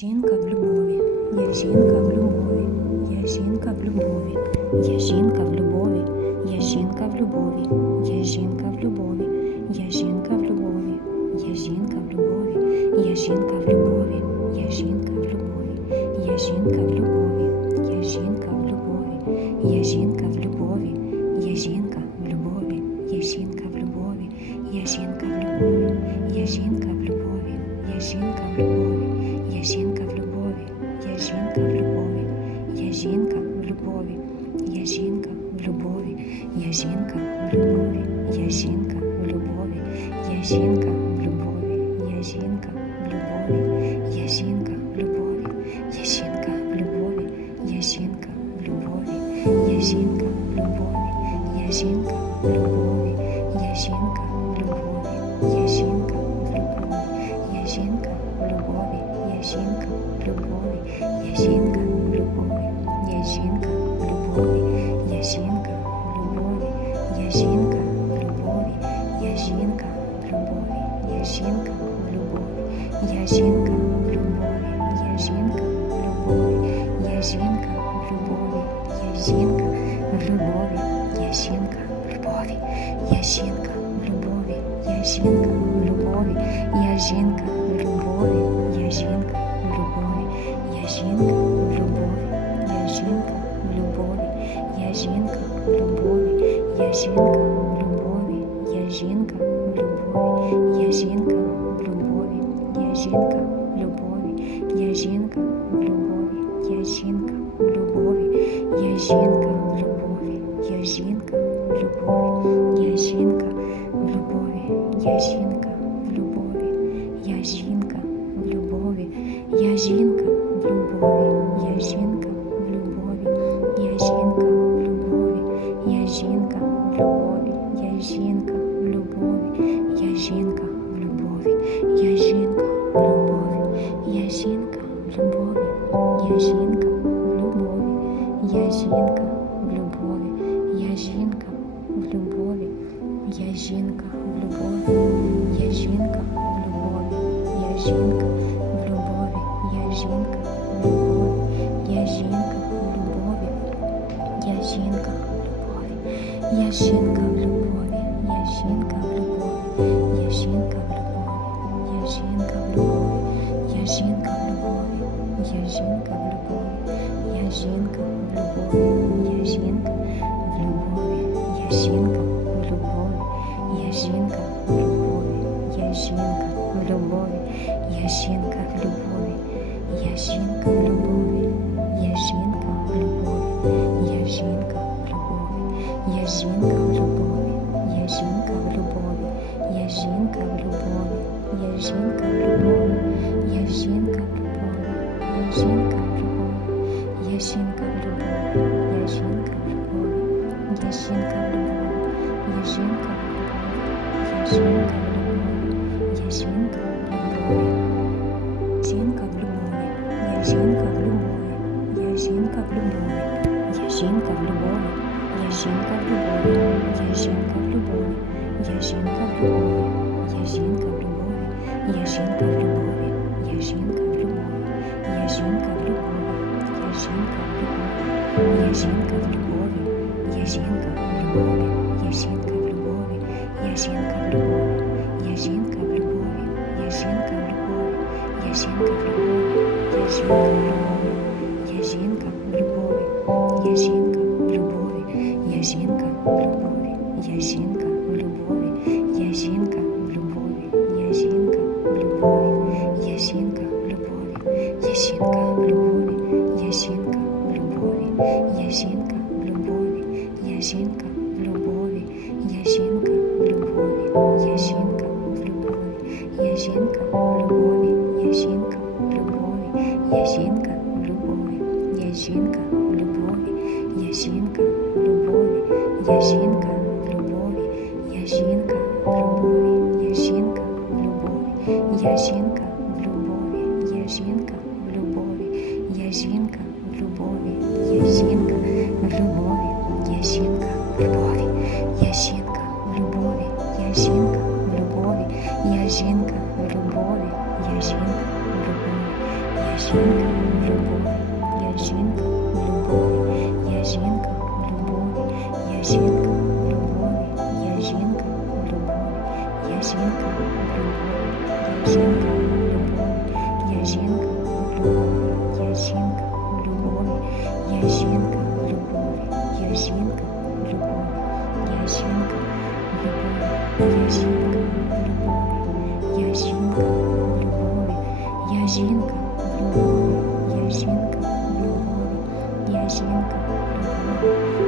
Жінка в любові, я жінка в любові, я жінка в любові, я жінка в любові, я жінка в любові, я жінка в любові, я жінка в любові, я жінка в любові, я жінка в любові, я жінка в любові, я жінка в любові, я жінка в любові, я жінка в любові, я жінка в любові, я жінка в любові, я жінка в любові, я жінка в любові, я жінка. Я жінка в любові, я жінка в любові, я жінка в любові, я жінка в любові, я жінка в любові, я жінка в любові, я жінка в любові, я жінка в любові. жінка в любові, я жінка в любові, я жінка в любові, я жінка в любові, я жінка. Я в любови, я в любови, я в любови, я в любови, я в любови, я в любови, я в любови, я. жінка,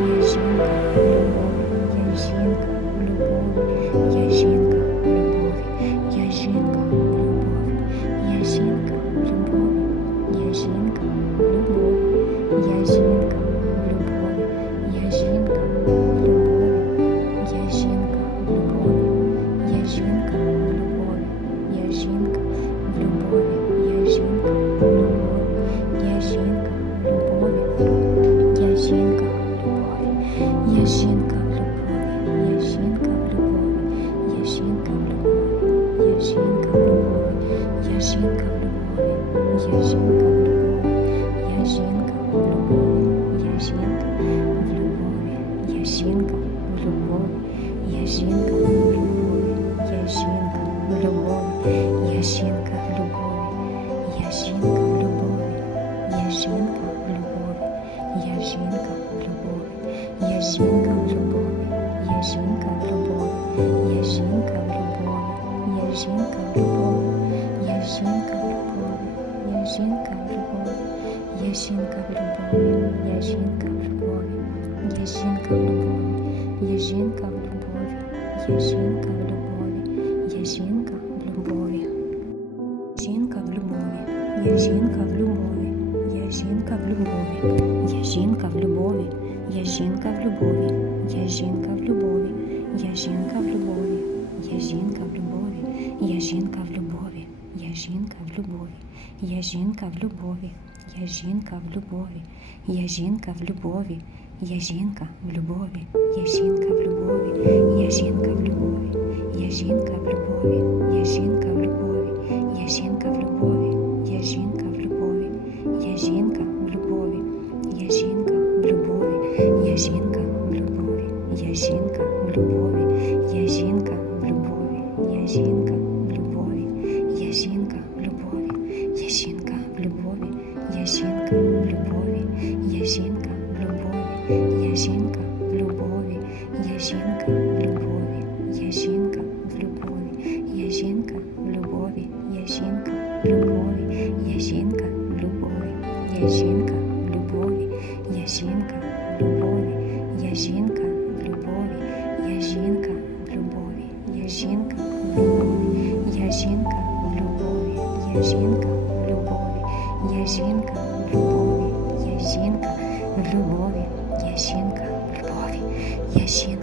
Я жінка. Я жінка в любові, я жінка. жінка в любові, я жінка в любові, я жінка в любові, я жінка в любові, я жінка в любові, я жінка в любові, я жінка. любові, я жінка любові, я.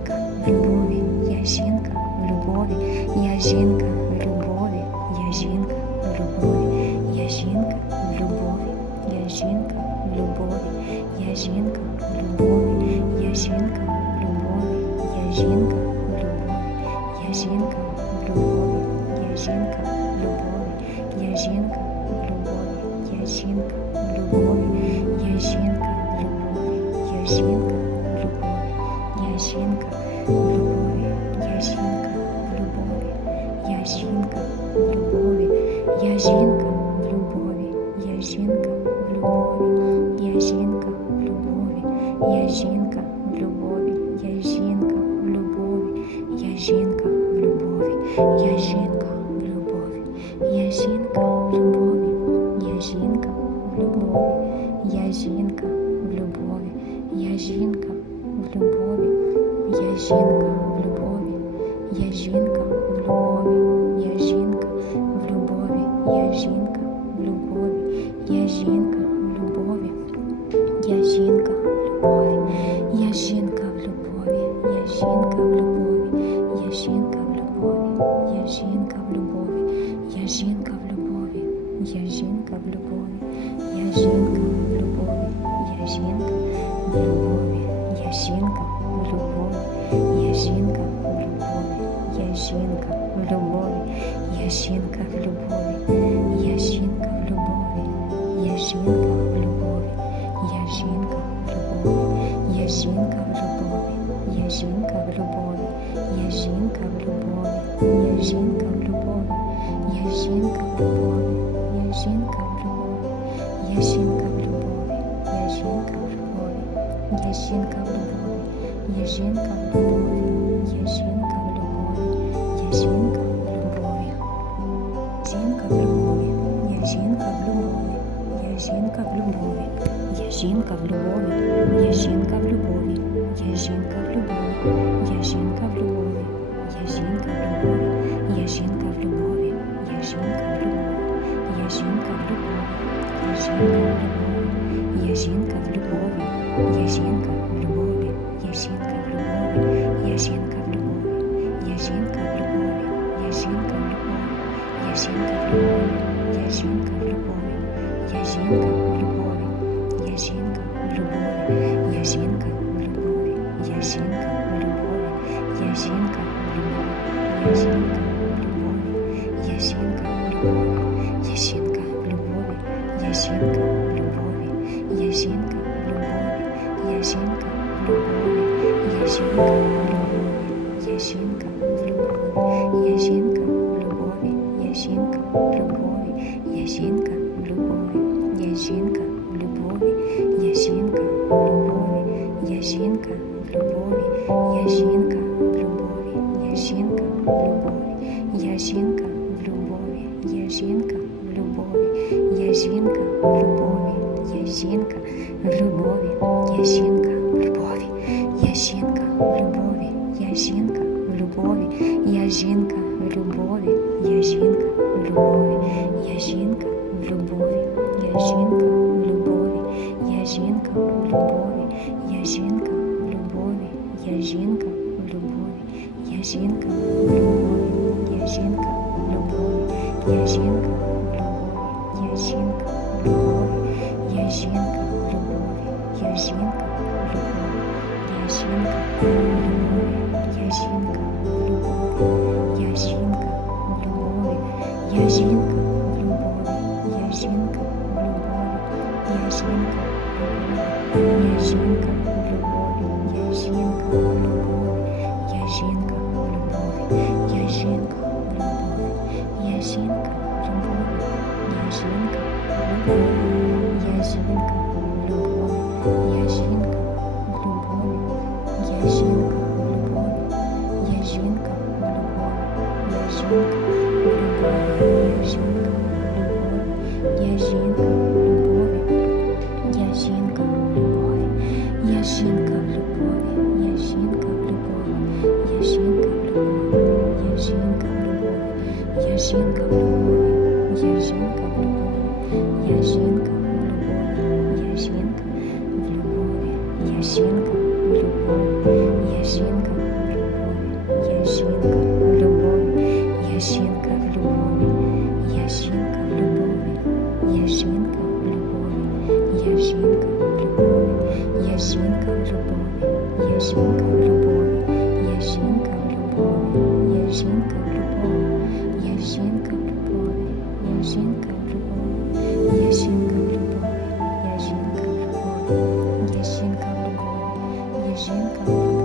жінка в любові, я жінка в любові, я жінка в любові, я жінка в любові, я жінка в любові, я жінка. Я жінка в любові, я жінка в любові, я жінка в любові, я жінка в любові, я жінка в любові, я жінка в любові, я жінка в любові, я жінка в любові. Я жінка в любові, я жінка в любові, я жінка в любові, я жінка в любові, я жінка в любові. в любові, я жінка в любові, я жінка в любові, я жінка в любові, я жінка в любові, я жінка в любові, я жінка в любові, я жінка. Thank you. жінка.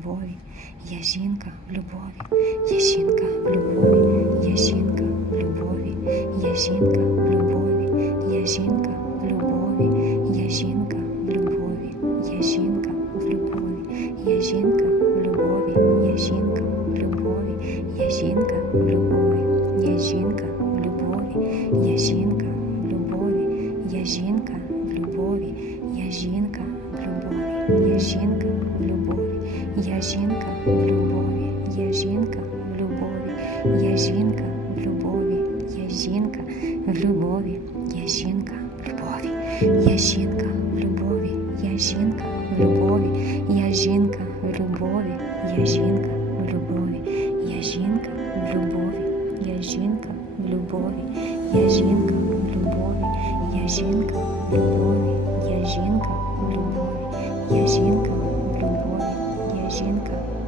любові, я жінка в любові, я жінка в любові, я жінка в любові, я жінка в любові, я жінка.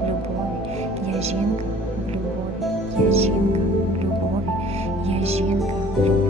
в я жінка в любові, я жінка в любові, я жінка в любові.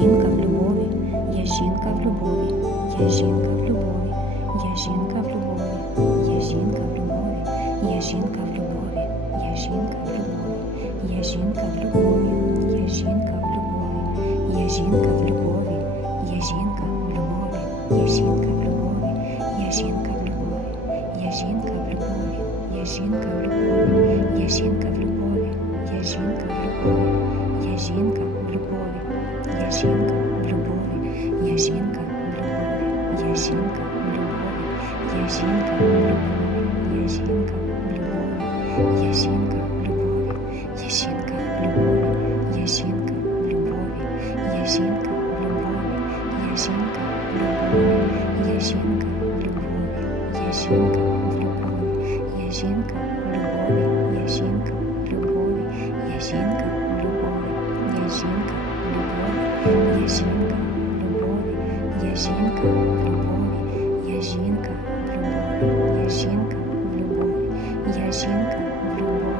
жінка в любові, я жінка в любові, я жінка в любові, я жінка в любові, я жінка в любові, я жінка в любові, я жінка в любові, я жінка в любові, я жінка в любові, я жінка в любові. Я в любові, я жінка любові, я жінка любові, я жінка любові, я жінка любові,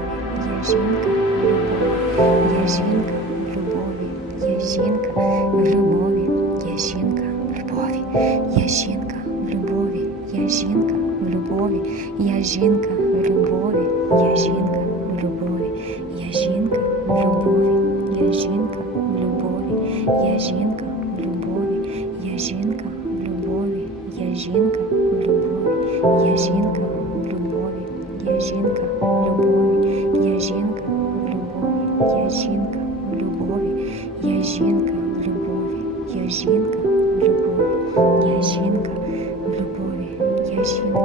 я жінка любові, я жінка любові, я жінка любові, я жінка любові, я жінка любові, я жінка любові, я жінка любові, я жінка.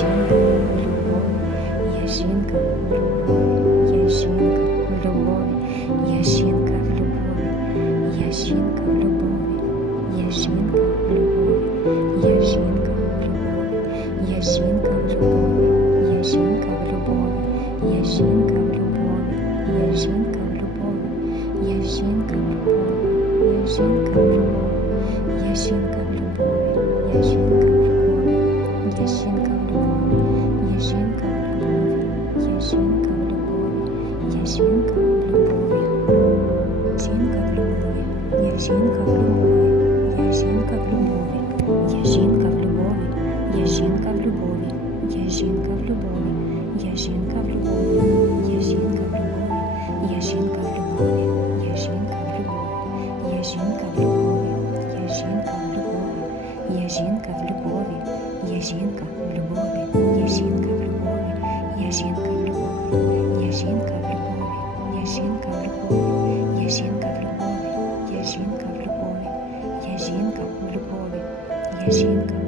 情 жінка в любові, я жінка в любові, я жінка в любові, я жінка в любові, я жінка в любові, я жінка в любові, я жінка в любові, я жінка в любові, я жінка в любові, я жінка.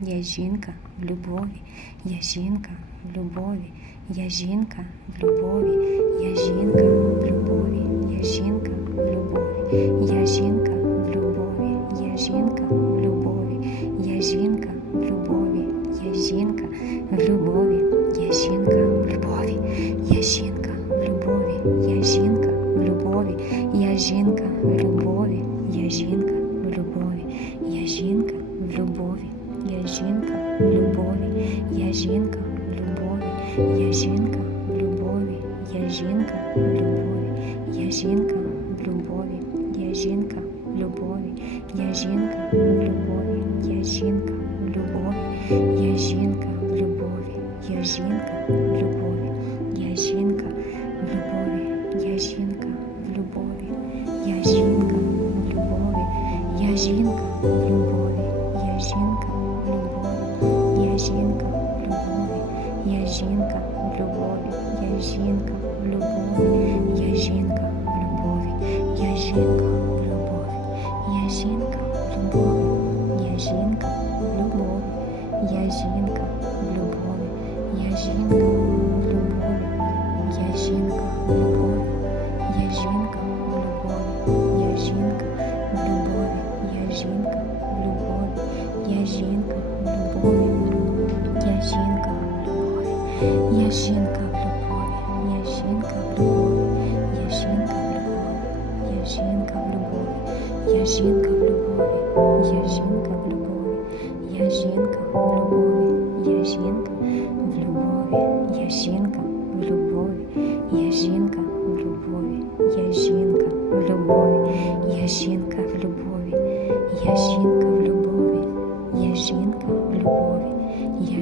Я жінка в любові, я жінка в любові, я жінка в любові, я жінка в любові, я жінка в любові. жінка в любові, я жінка в любові, я жінка.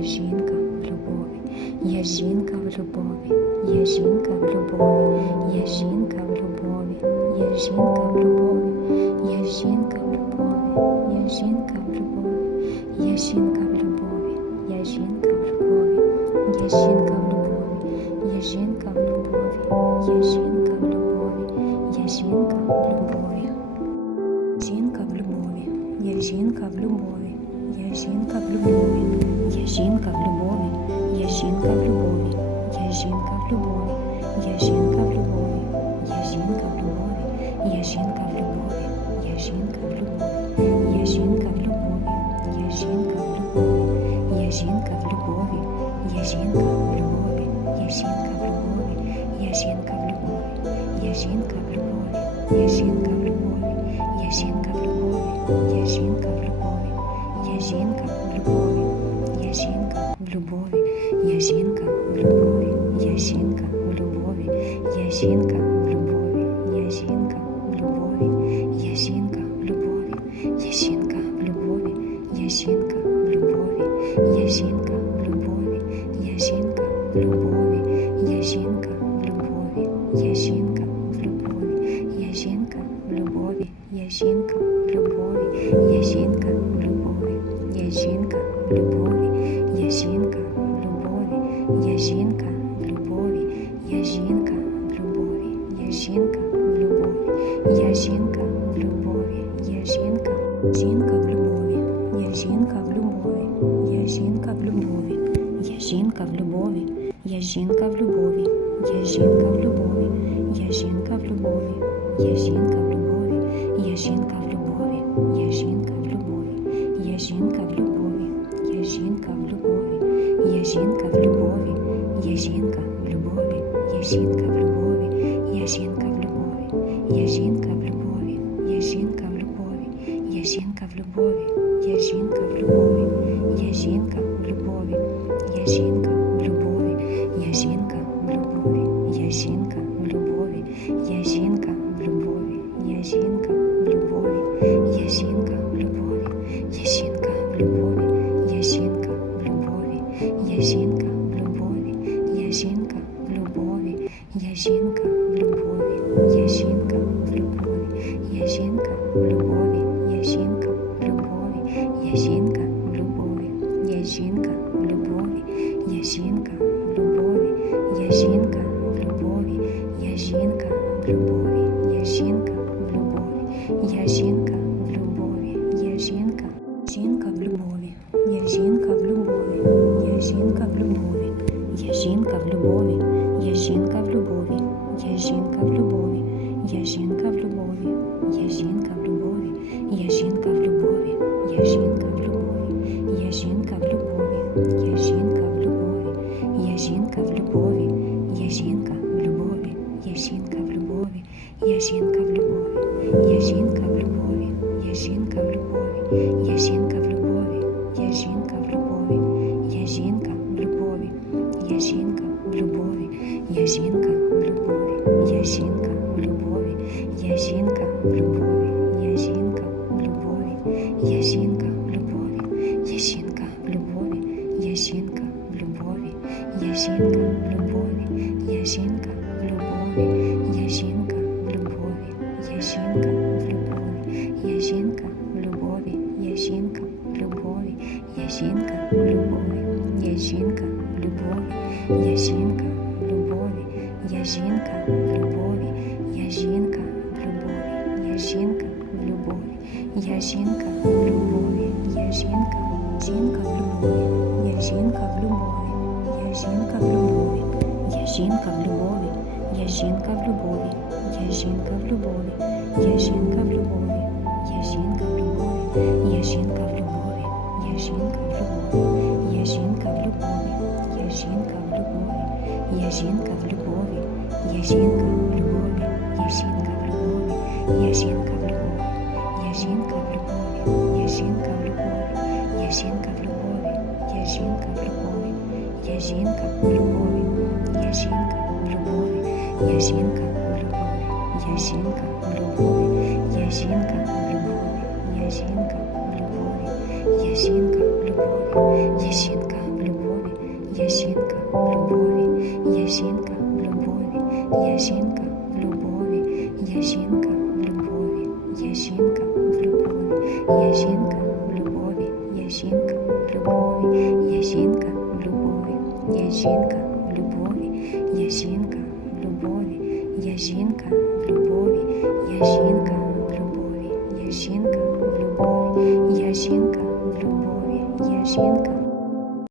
Я жінка в любові, я жінка в любові, я жінка в любові, я жінка в любові, я жінка в любові, я жінка в любові, я жінка в любові, я жінка в любові, я жінка в любові, я жінка. Я жінка в любові, я жінка в любові, я жінка в любові, я жінка в любові, я жінка в любові, я жінка. світлом любові. Я жінка в любові, я жінка. любові, я жінка в любові, я жінка в любові, я жінка. Я жінка в любові, я жінка в любові, я жінка в любові, я жінка в любові, я жінка в любові, я жінка в любові, я жінка в любові, я жінка в любові, я жінка в любові, я жінка.